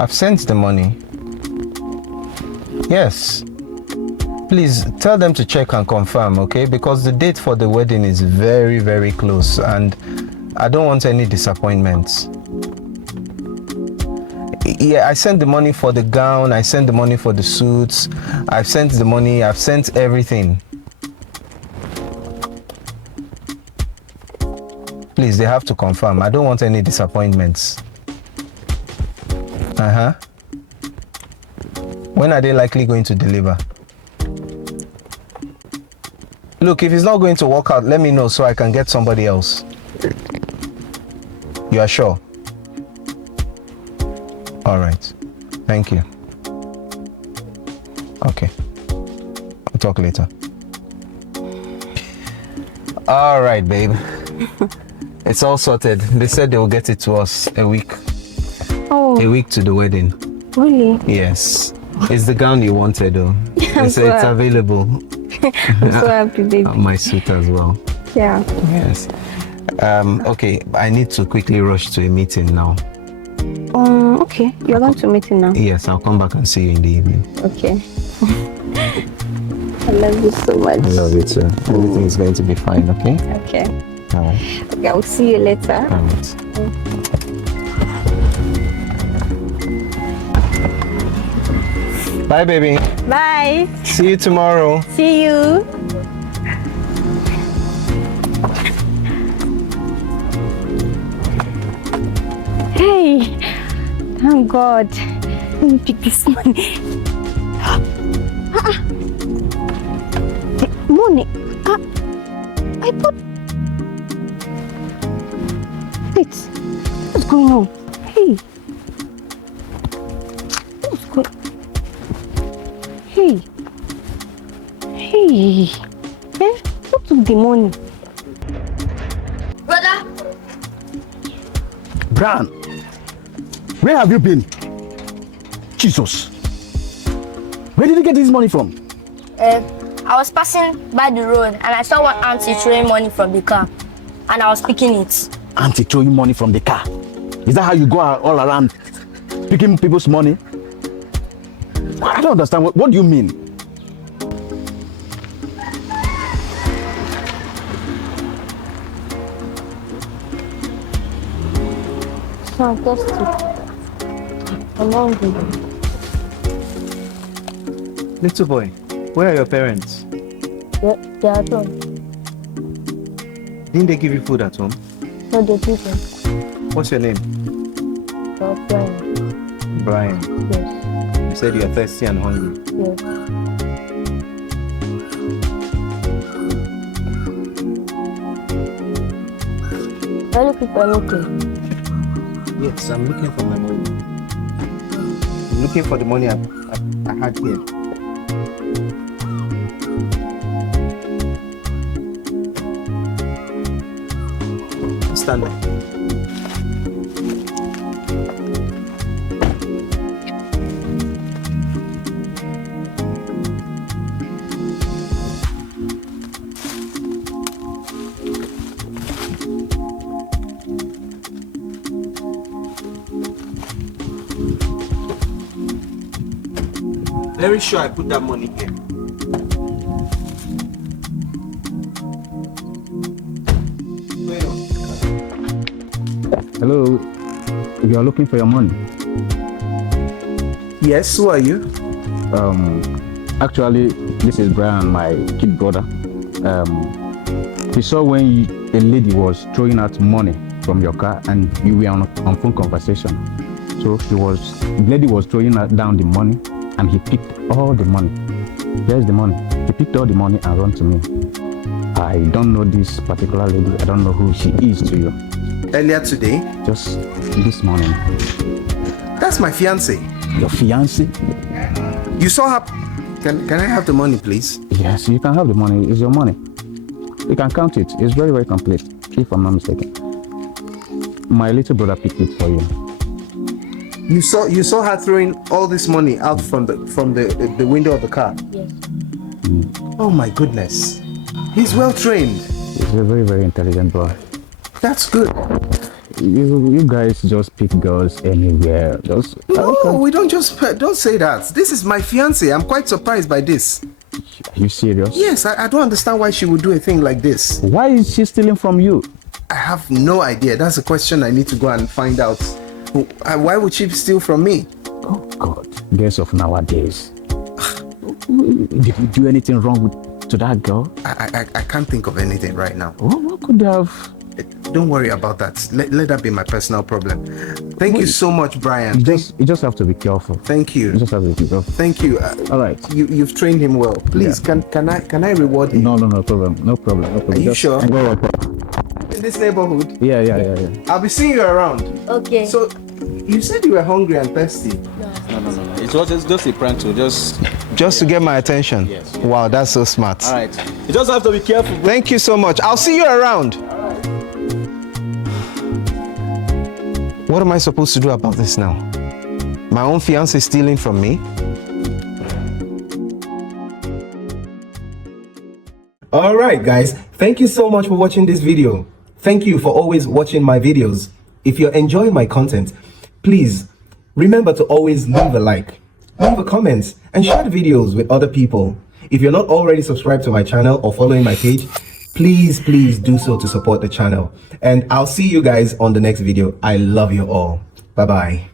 I've sent the money. Yes. Please tell them to check and confirm, okay? Because the date for the wedding is very, very close and I don't want any disappointments. Yeah, I sent the money for the gown, I sent the money for the suits, I've sent the money, I've sent everything. Please, they have to confirm. I don't want any disappointments. When are they likely going to deliver? Look, if it's not going to work out, let me know so I can get somebody else. You are sure? All right. Thank you. Okay. We'll talk later. All right, babe. It's all sorted. They said they will get it to us a week. Oh. A week to the wedding. Really? Yes. It's the gown you wanted, though. They I'm say it's available. I'm so happy, baby. My suit as well. Yeah. Yes. Okay, I need to quickly rush to a meeting now. Okay. You're going to meeting now? Yes, I'll come back and see you in the evening. Okay. I love you so much. I love you too. Everything is going to be fine, okay? Okay. All right. Okay, I'll see you later. All right. Bye, baby. Bye. See you tomorrow. See you. Hey, thank God. Let me pick this money. Money? I put... Wait, what's going on? Hey. What's going... Hey. Hey. Eh? Who took the money? Brother. Brian, where have you been? Jesus. Where did you get this money from? I was passing by the road and I saw one auntie throwing money from the car and I was picking it. Auntie throwing money from the car. Is that how you go all around picking people's money? I don't understand. What do you mean? So I'm thirsty. I'm hungry. Little boy, where are your parents? They are at home. Didn't they give you food at home? No, they didn't. What's your name? Brian. Brian. Yes. You said you are thirsty and hungry. Yes. Are you looking for anything? Yes, I'm looking for my money. I'm looking for the money I had here. Stand up. Very sure I put that money here. Hello, you are looking for your money? Yes, who are you? Actually, this is Brian, my kid brother. We saw when a lady was throwing out money from your car and you were on phone conversation. So the lady was throwing down the money and he picked all the money. Here's the money. He picked all the money and ran to me. I don't know this particular lady. I don't know who she is to you. Earlier today? Just this morning. That's my fiancé. Your fiancé? You saw her. Can I have the money, please? Yes, you can have the money. It's your money. You can count it. It's very, very complete, if I'm not mistaken. My little brother picked it for you. You saw her throwing all this money out from the window of the car? Yes. Oh my goodness. He's well trained. He's a very, very intelligent boy. That's good. you guys just pick girls anywhere. Just No, we don't say that. This is my fiance. I'm quite surprised by this. Are you serious? Yes, I don't understand why she would do a thing like this. Why is she stealing from you? I have no idea. That's a question I need to go and find out. Why would she steal from me? Oh God, girls of nowadays. Did you do anything wrong to that girl? I can't think of anything right now. What could have? Don't worry about that. Let that be my personal problem. Thank you so much, Brian. You just have to be careful. Thank you. You just have to be careful. Thank you. All right. You've trained him well. Please, Yeah. can I reward him? No problem. No problem. Are you sure? Go up. In this neighborhood? Yeah. I'll be seeing you around. Okay. So, you said you were hungry and thirsty. No. It was just a prank to Just to get my attention? Yes. Wow, that's so smart. All right. You just have to be careful. Thank you so much. I'll see you around. What am I supposed to do about this now? My own fiance stealing from me? Alright guys, thank you so much for watching this video. Thank you for always watching my videos. If you're enjoying my content, please remember to always leave a like, leave a comment, and share the videos with other people. If you're not already subscribed to my channel or following my page, please do so to support the channel. And I'll see you guys on the next video. I love you all. Bye bye.